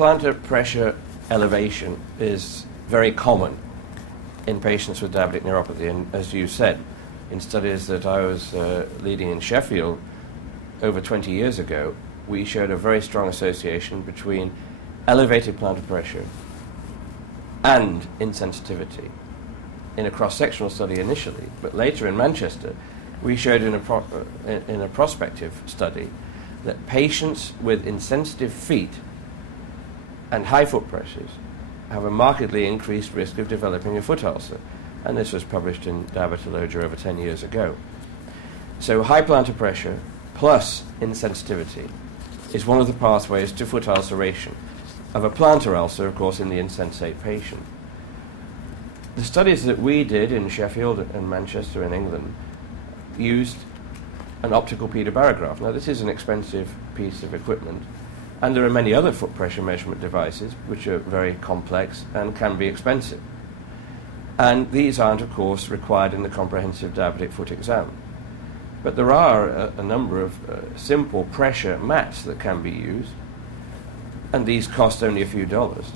plantar pressure elevation is very common in patients with diabetic neuropathy, and as you said, in studies that I was leading in Sheffield over 20 years ago, we showed a very strong association between elevated plantar pressure and insensitivity in a cross-sectional study initially, but later in Manchester we showed in a prospective study that patients with insensitive feet and high foot pressures have a markedly increased risk of developing a foot ulcer, and this was published in Diabetologia over 10 years ago. So high plantar pressure plus insensitivity is one of the pathways to foot ulceration of a plantar ulcer, of course, in the insensate patient. The studies that we did in Sheffield and Manchester in England used an optical pedobarograph. Now, this is an expensive piece of equipment, and there are many other foot pressure measurement devices which are very complex and can be expensive. And these aren't, of course, required in the comprehensive diabetic foot exam. But there are a number of simple pressure mats that can be used, and these cost only a few dollars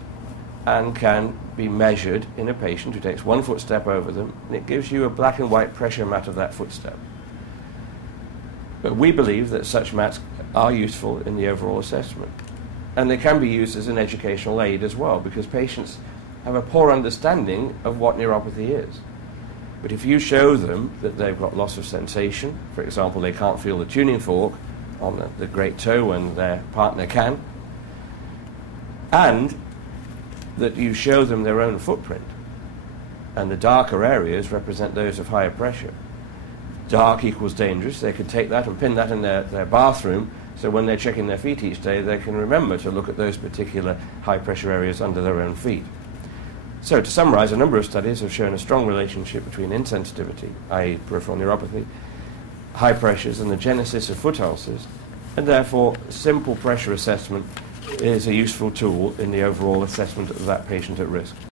and can be measured in a patient who takes 1 footstep over them, and it gives you a black and white pressure mat of that footstep. But we believe that such mats are useful in the overall assessment, and they can be used as an educational aid as well, because patients have a poor understanding of what neuropathy is. But if you show them that they've got loss of sensation, for example, they can't feel the tuning fork on the great toe when their partner can, and that you show them their own footprint, and the darker areas represent those of higher pressure. Dark equals dangerous. They can take that and pin that in their bathroom, so when they're checking their feet each day, they can remember to look at those particular high pressure areas under their own feet. So to summarize, a number of studies have shown a strong relationship between insensitivity, i.e. peripheral neuropathy, high pressures, and the genesis of foot ulcers, and therefore simple pressure assessment is a useful tool in the overall assessment of that patient at risk.